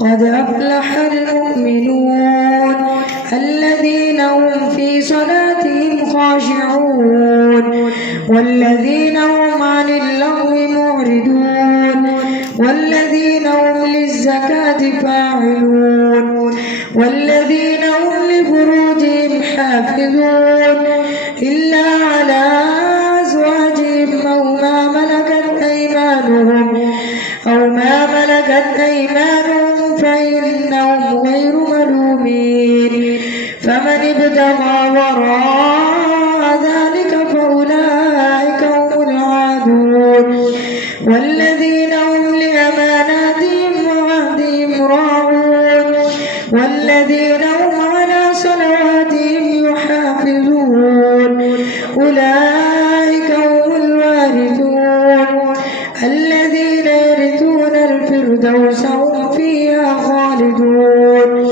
قد أفلح المؤمنون الذين هم في صلاتهم خاشعون والذين هم عن اللغو معرضون والذين هم للزكاة فاعلون والذين هم لفروجهم حافظون إلا على أزواجهم أو ما ملكت أيمانهم فإنهم غير ملومين فمن ابتغى وراء ذلك فأولئك هم العادون والذين هم لأماناتهم وعهدهم راعون والذين هم على صلواتهم يحافظون أولئك هم الوارثون الذين يرثون الفردوس هم فيها خالدون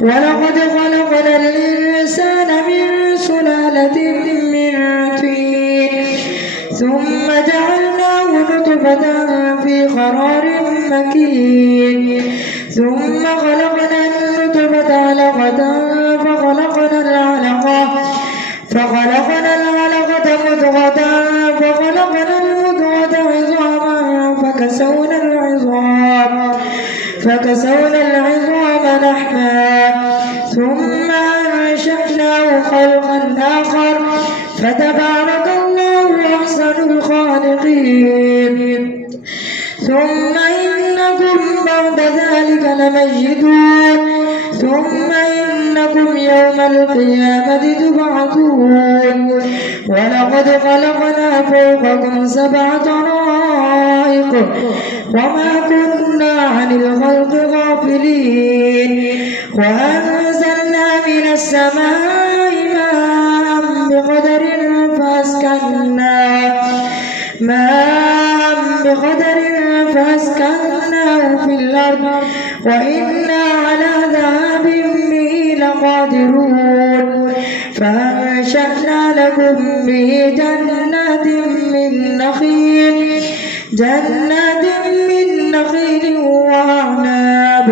ولقد خلقنا الإنسان من سلالة من طين ثم جعلناه نطفة في قرار مكين ثم خلقنا النطفة علقة فخلقنا العلقة مضغة فخلقنا المضغة عظاما فكسونا العظام لحما ثم أنشأناه خلقا آخر فتبارك الله أحسن الخالقين ثم إنكم بعد ذلك لميتون ثم إنكم يوم القيامة تبعثون ولقد خلقنا فوقكم 7 طرائق وما كنا عن الخلق غافلين وأنزلنا من السماء ماء بقدر فأسكناه في الأرض وإنا على ذهاب به لقادرون فأنشأنا لكم به جنات من نخيل وأعناب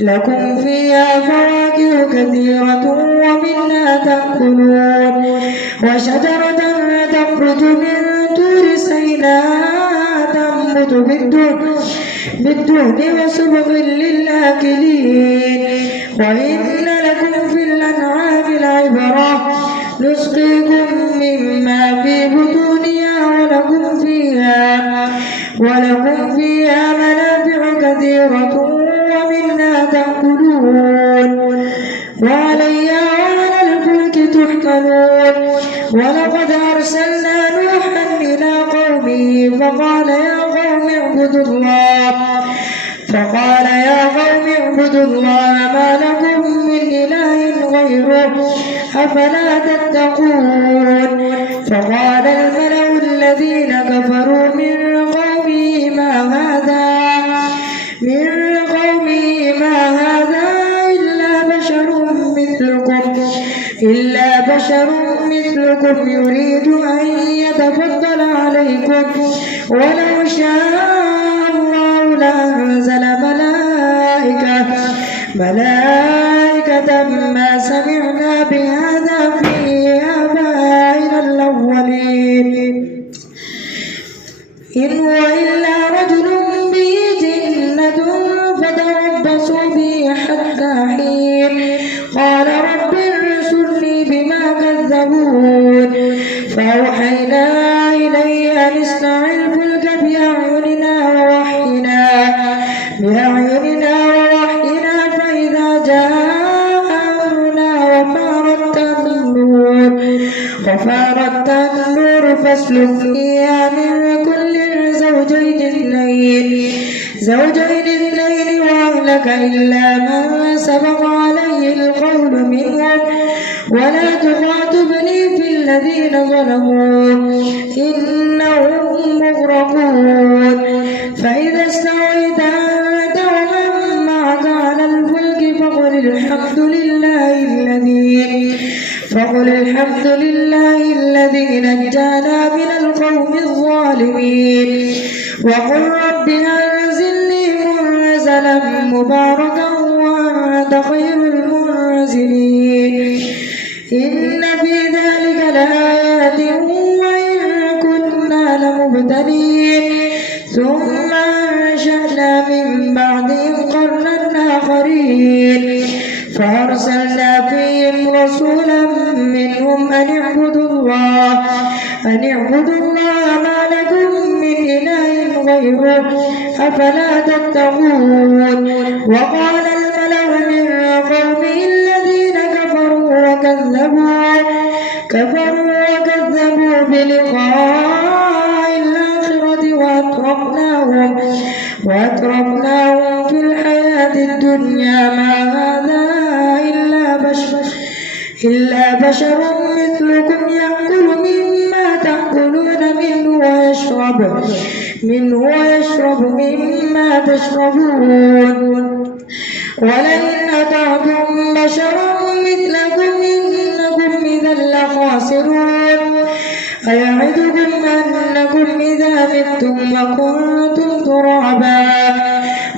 لكم فيها فواكه كثيرة ومنها تأكلون وشجرة تخرج من طور سيناء تنبت بالدهن وصبغ للآكلين وإن لكم في الأنعام لعبرة نسقيكم مما في بطونها ولكم فيها منافع كثيرة ومنها تأكلون وعليها وعلى الفلك تحملون ولقد أرسلنا نوحا إلى قومه فقال يا قوم اعبدوا الله ما لكم من إله غيره أفلا تتقون فقال الملأ الذين كفروا من قومه ما هذا إلا بشر مثلكم يريد أن يتفضل عليكم ولو شاء الله لأنزل ملائكة ما سمعنا بهذا في آبائنا الأولين إن هو إلا رجل به جنة فتربصوا به حتى حين قال رب انصرني بما كذبون فأوحينا إليه أن اصنع الفلك بأعيننا ووحينا فإذا جاء أمرنا وفارت النور فاسلك فيها من كل زوجين اثنين وأهلك إلا من سبق عليه القول منهم ولا تخاطبني في الذين ظلموا إنهم مغرقون فإذا استويت أنت ومن معك على الفلك فقل الحمد لله الذي نجانا من القوم الظالمين وقل رب أنزلني منزلا نزلا مباركا وأنت خير المنزلين إن في ذلك لآيات وإن كنا لمبتلين ثم أنشأنا من بعدهم قرنا آخرين فأرسلنا فيهم رسولا منهم أن اعبدوا الله ما لكم من إله غيره أفلا تتقون وقال الملأ من قومه الذين كفروا وكذبوا بلقاء الآخرة وأترفناهم في الحياة الدنيا ما هذا إلا بشر مثلكم يأكل مما تأكلون منه ويشرب مما تشربون ولئن أطعتم بشرا مثلكم إنكم إذا لخاسرون أيعدكم أنكم إذا متم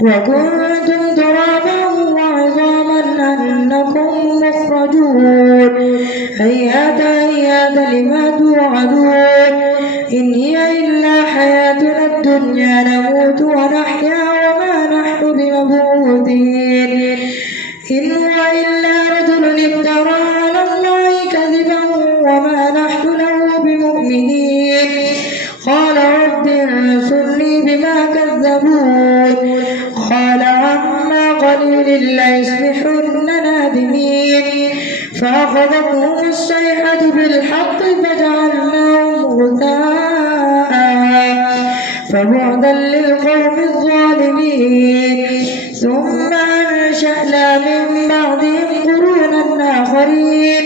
وكنتم ترابا وعظاما أنكم مخرجون هيهات لما توعدون إن هي إلا حياتنا الدنيا نموت ونحيا وما نحن بمبعوثين إن هو إلا رجل افترى على الله كذبا وما نحن له بمؤمنين قال رب انصرني بما كذبون قال عما قليل ليصبحن نادمين فأخذتهم الصيحة بالحق فجعلناهم غثاء فبعدا للقوم الظالمين ثم أنشأنا من بعدهم قرونا آخرين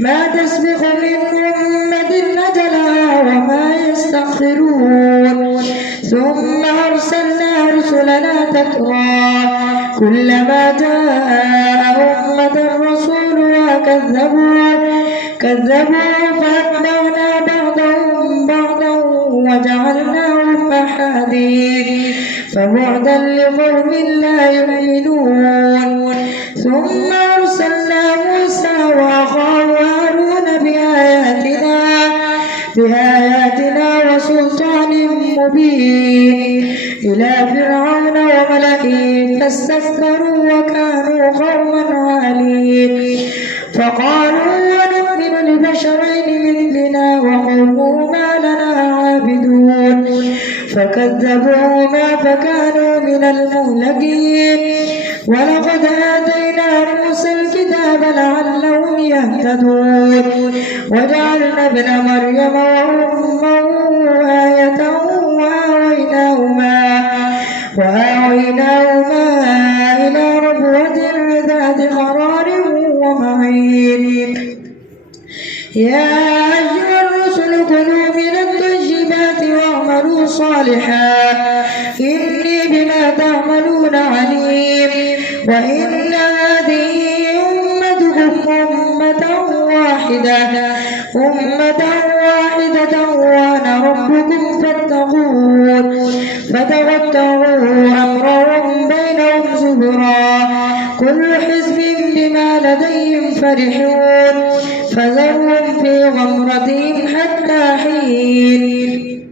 ما تسبق من أمة أجلها وما يستأخرون ثم أرسلنا رسلنا تترى كلما جاء أمة رسولها كذبوا فأتبعنا بعضهم بعضا وجعلناهم أحاديث فبعدا لقوم لا يؤمنون ثم أرسلنا موسى وأخاه هارون بآياتنا وسلطان مبين إلى فرعون وملئه فاستكبروا وكانوا قوما عالين فقالوا ونؤمن لبشرين مثلنا وقومهما لنا عابدون فكذبوهما فكانوا من المهلكين ولقد آتينا موسى الكتاب لعلهم يهتدون وجعلنا ابن مريم وأمه آية وآويناهما إلى ربوة ذات قرار ومعين يا أيها الرسل كلوا من الطيبات واعملوا صالحا إني بما تعملون عليم وإن هذه أمتكم أمة واحدة وأنا ربكم فاتقون فتوتروا أمرهم بينهم زبرا كل حزب بما لديهم فرحون فذرهم في غمرتهم حتى حين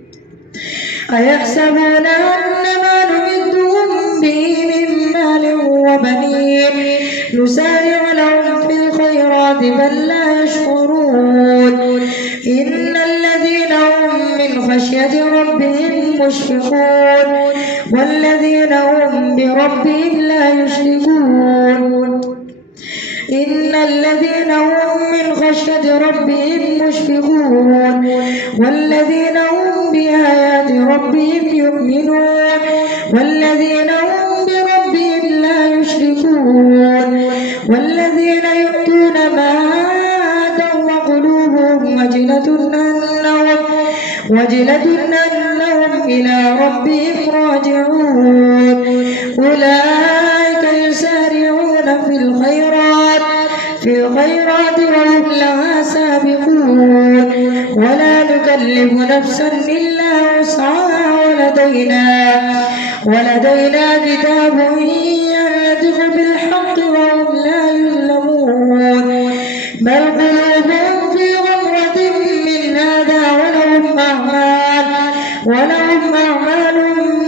أيحسبون أن ما نمدهم به من مال وبنين نسارع لهم في الخيرات بل لا يشكرون إن الذين هم من خشية ربهم مشفقون والذين هم بربهم لا يشركون إن الذين هم من خشية ربهم مشفقون والذين هم بآيات ربهم يؤمنون والذين هم بربهم لا يشركون والذين يؤتون ما آتوا وقلوبهم وجلة أنهم إلى ربهم راجعون أولئك يسارعون في الخيرات وهم لها سابقون ولا نكلف نفسا إلا وسعها ولدينا كتاب ينطق بالحق وهم لا يظلمون بل قلوبهم في غمرة من هذا ولهم أعمال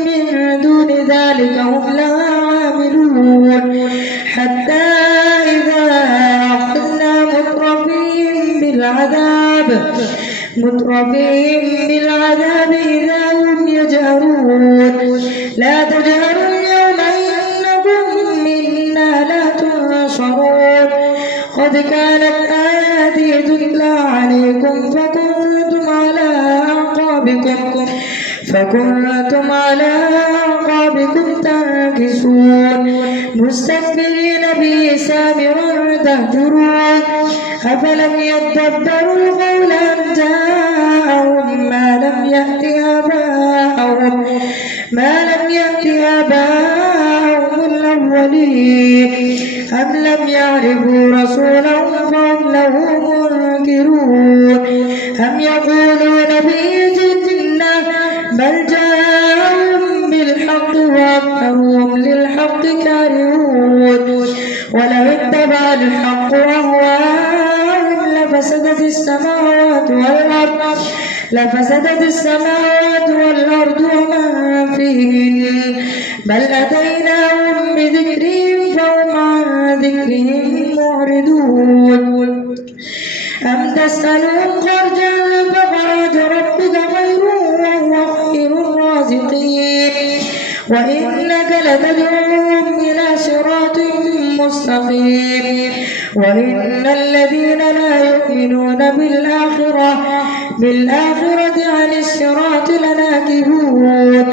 من دون ذلك هم لها عاملون حتى إذا أخذنا مترفيهم بالعذاب إذا هم يجهرون لا تجهروا اليوم إنكم منا لا تنصرون قد كانت آياتي تتلى عليكم فكنتم على أعقابكم تنكصون مستكبرين به سامرا تهجرون أفلم يدبروا القول أم جاءهم ما لم يأت آباءهم الأولين أم لم يعرفوا رسولهم فهم له منكرون أم يقولون به جنة بل جاءهم بالحق وأكثرهم للحق كارهون ولو اتبع الحق أهواءهم لفسدت السماوات والأرض ومن فيهن بل أتيناهم بذكرهم فهم عن ذكرهم معرضون أم تسألهم خرجا فخرج ربك خير وهو خير الرازقين وإنك لتدعوهم إلى صراط مستقيم وإن الذين لا يؤمنون بالآخرة عن الصراط لناكبون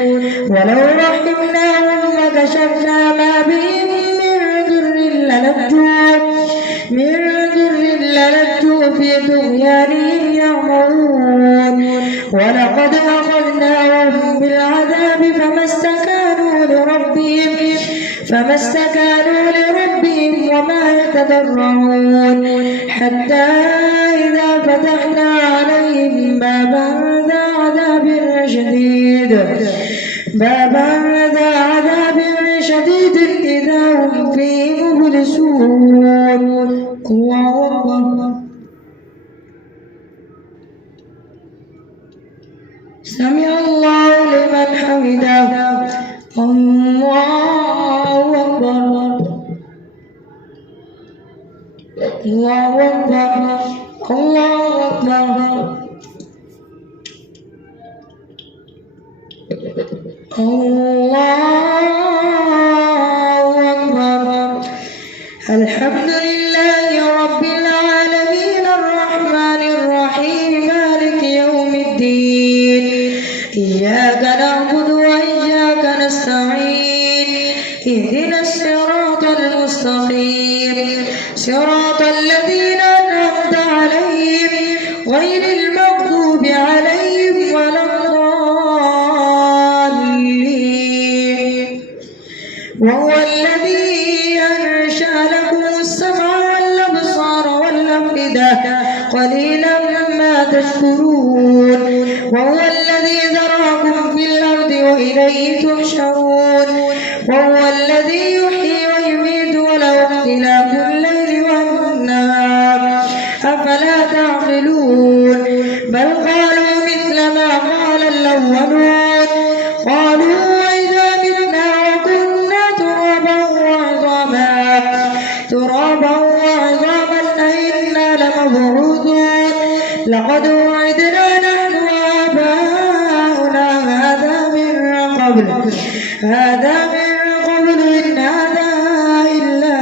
ولو رحمناهم وكشفنا ما بهم من ضر للجوا في طغيانهم يعمهون ولقد أخذناهم بالعذاب فما استكانوا لربهم وما يتضرعون حتى إذا فتحنا عليهم بابا ذا عذاب شديد إذا هم فيه مبلسون الله أكبر سمع الله لمن حمده الله أكبر الله أكبر الله أكبر الله أكبر الحمد لله رب العالمين الرحمن الرحيم مالك يوم الدين إياك نعبد وإياك نستعين اهدنا الصراط المستقيم صراط الذين أنعمت عليهم غير المغضوب عليهم ولا الضالين وهو الذي أنشأ لكم السمع والأبصار والأفئدة قليلا ما تشكرون وهو الذي ذرأكم في الأرض وإليه تحشرون وهو الذي يحيي ويميت وله اختلاف الليل والنهار أفلا تعقلون بل قالوا مثل ما قال الأولون قالوا وإذا متنا وكنا ترابا وعظاما أئنا لمبعوثون لقد وعدنا نحن وآباؤنا هذا من قبل إن هذا إلا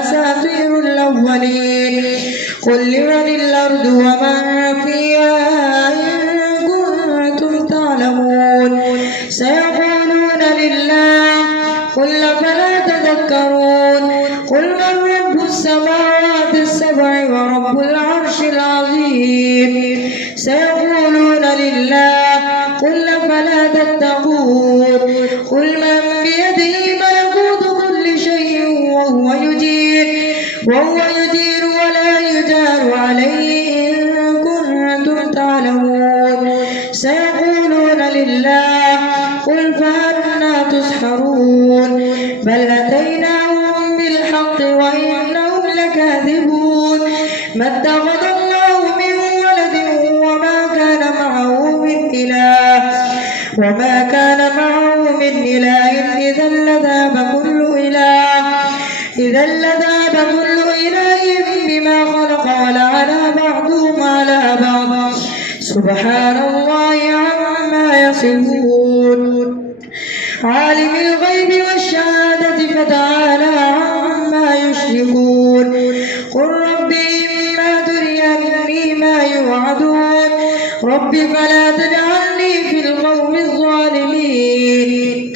أساطير الأولين قل لمن الأرض ومن فيها إن كنتم تعلمون سيقولون لله قل فلا تذكرون قل من رب السماوات السبع ورب العرش العظيم سيقولون لله قل فلا تتقون قل من بيده ملكوت كل شيء وهو يجير ولا يجار عليه إن كنتم تعلمون سيقولون لله قل فأنى تسحرون اتخذ الله من ولد وما كان معه من إله إذا لذهب كل إله بما خلق ولعلى بعضهم على بعض سبحان الله عما يصفون عالم الغيب والشهادة فتعالى عما يشركون قل رب إما تريني ما يوعدون رب فلا تجعلني في القوم الظالمين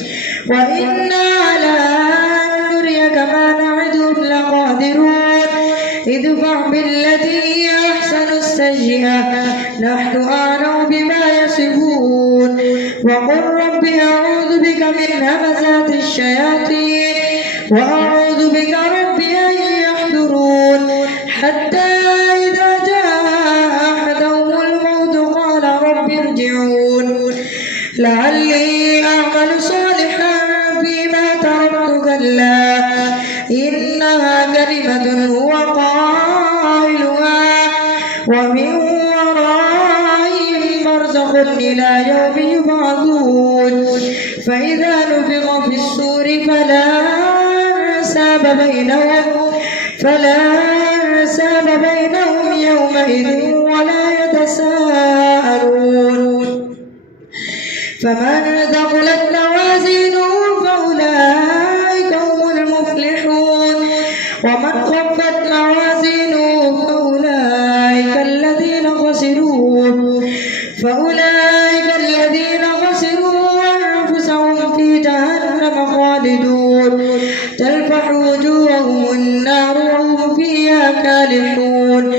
وإنا على أن نريك ما نعدهم لقادرون ادفع بالتي هي أحسن السيئة نحن أعلم بما يصفون وقل رب أعوذ بك من همزات الشياطين وأعوذ بك رب أن يحضرون حتى إذا جاء أحدهم الموت قال رب ارجعون لعلي أعمل صالحا فيما تركت كلا إنها كلمة هو قائلها ومن ورائهم برزخ إلى يوم يبعثون فإذا نفخ في الصور فلا أنساب بينهم يومئذ ولا يتساءلون فمن ثقلت موازينه فأولئك هم المفلحون ومن خفت موازينه فأولئك الذين خسروا أنفسهم في جهنم خالدون تلفح وجوههم النار وهم فيها كالحون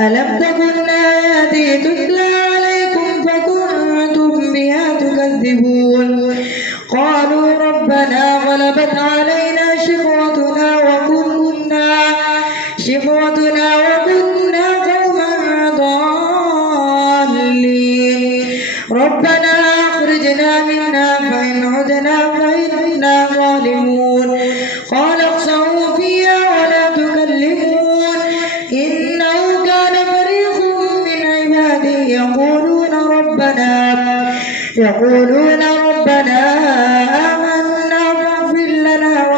ألم تكن آياتي تتلى عليكم فكنتم بها تكذبون قالوا ربنا غلبت علينا شقوتنا وكنا قوما ضالين ربنا أخرجنا منها فإن عدنا فإنا ظالمون قال اخسئوا فيها ولا تكلمون إنه كان فريق من عبادي يقولون ربنا آمنا فاغفر لنا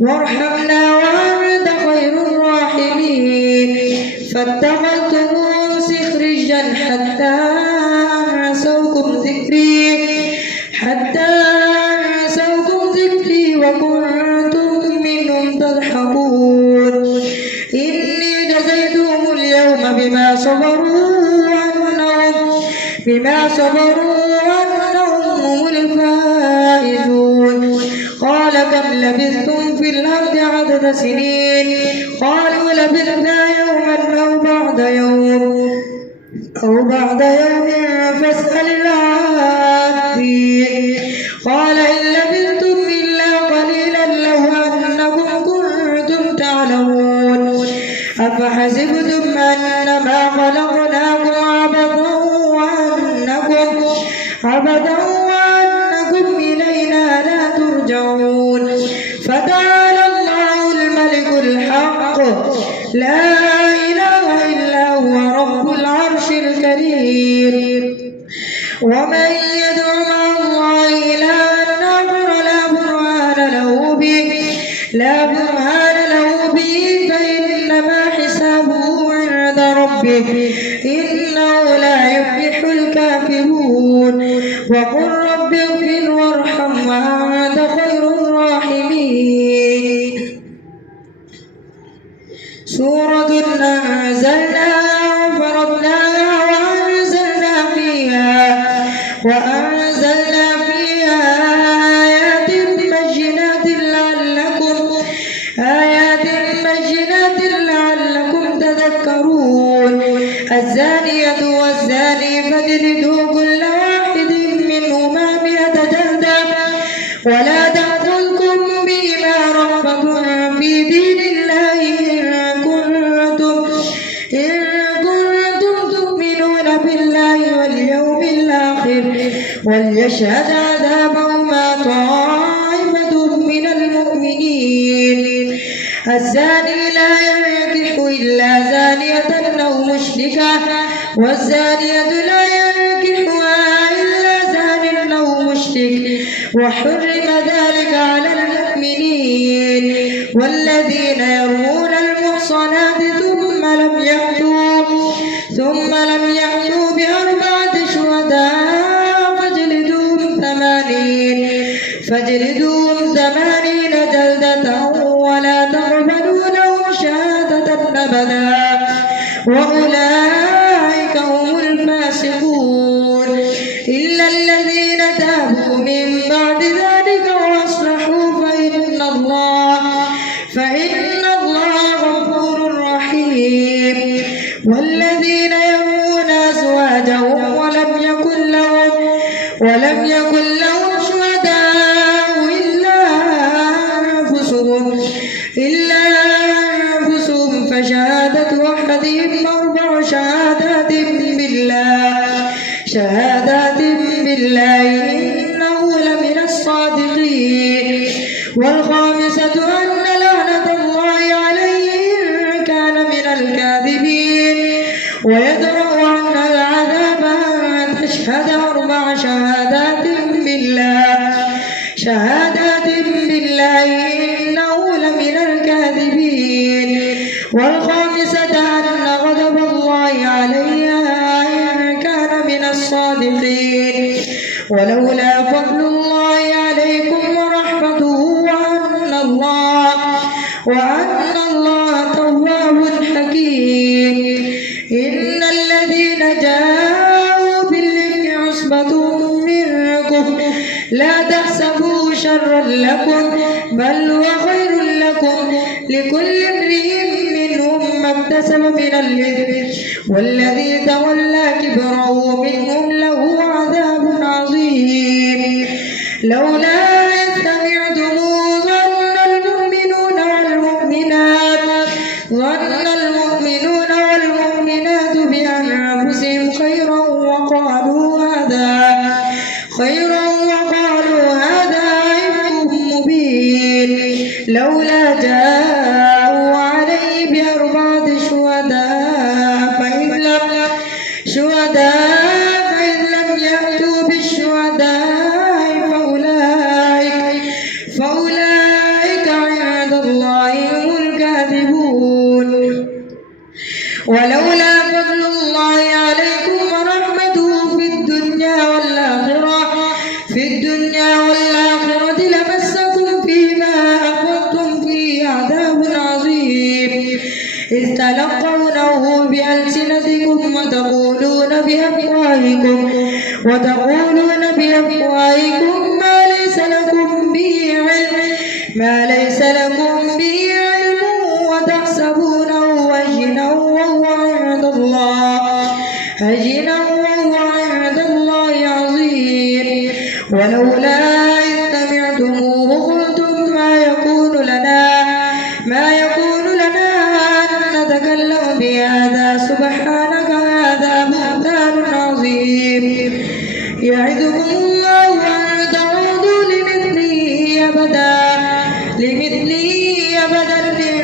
وارحمنا وأنت خير الراحمين فاتخذتموهم سخريا حتى أنسوكم ذكري وكنتم منهم تضحكون إني جزيتهم اليوم بما صبروا أنهم هم الفائزون قال كم لبثتم في الأرض عدد سنين قالوا لبثنا يوما أو بعد يوم فاسأل العادين قال إن لبثتم إلا قليلا لو أنكم كنتم تعلمون أفحسبتم أنما خلقناكم عبثا وأنكم إلينا لا ترجعون فتعالى الله الملك الحق لا إله إلا هو رب العرش الكريم ومن يدع مع الله إلها آخر لا برهان له به فإنما حسابه عند ربه إنه لا يفلح الكافرون وقل رب اغفر وارحم وأنت خير الراحمين سورة أنزلناها وفرضناها وأنزلنا فيها آيات بينات لعلكم تذكرون الزانية والزاني فاجلدوا كل واحد منهما 100 جلدة ولا تأخذكم بهما رأفة في دين الله إن كنتم تؤمنون بالله واليوم الآخر وليشهد عذابهما طائفة من المؤمنين الزاني لا ينكح إلا زانية أو مشركة والزانية لا ينكحها إلا زان أو مشرك وحرم ذلك على المؤمنين. والذين يرمون المحصنات ثم لم يأتوا بأربعة شهداء فاجلدوهم 80 جلدة ولا تقبلوا لهم شهادة أبدا وأولئك هم الفاسقون. إلا الذين تابوا من بعد ذلك وأصلحوا فإن الله غفور رحيم. والذين يرمون أزواجهم ولم يكن لهم شهداء إلا أنفسهم فشهادة أحدهم 4 شهادات بالله إنه لمن الصادقين. والخامسة أن لعنة الله عليه إن كان من الكاذبين. ويدرأ عنها العذاب أن تشهد 4 شهادات بالله إنه لمن الكاذبين. والخامسة أن غضب الله عليها إن كان من الصادقين. ولولا فضل الله عليكم ورحمته وأن الله تواب حكيم. إن الذين جاءوا بالإفك عصبة منكم لا تحسبوا شرا لكم بل هو خير لكم لكل امرئ منهم ما اكتسب من الإثم والذي تولى كبره منهم له عذاب عظيم. لولا إذ سمعتموه ظن المؤمنون والمؤمنات بأنفسهم خيرا وقالوا هذا إفك مبين. لولا جاءوا عليه ب4 شهداء فإن لم يأتوا بالشهداء فأولئك عند الله هم الكاذبون. ولولا فضل الله عليكم ورحمته في الدنيا والآخرة لمسكم فيما أخذتم فيه عذاب عظيم إذ تلقونه بألسنتكم وتقولون بأفواهكم ما ليس لكم به علم وتحسبونه هينا وهو عند الله عظيم. ولولا إذ سمعتموه قلتم ما يكون لنا أن نتكلم بهذا سبحانك هذا بهتان عظيم. يعظكم الله أن تعودوا لمثله أبدا إن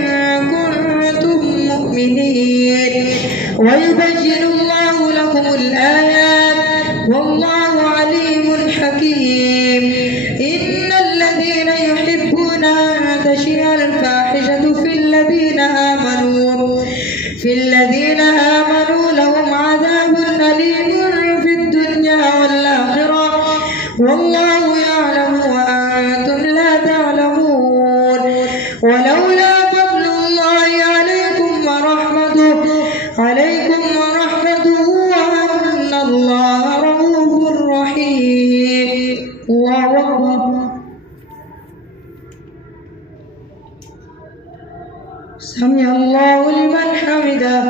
كنتم مؤمنين. ويبين الله لكم الآيات والله عليم حكيم. إن الذين يحبون أن تشيع الفاحشة في الذين آمنوا لهم عذاب أليم في الدنيا والآخرة والله يعلم وأنتم لا تعلمون. ولولا فضل الله عليكم ورحمته وأن الله رؤوف رحيم. الله أكبر. سمع الله لمن حمده.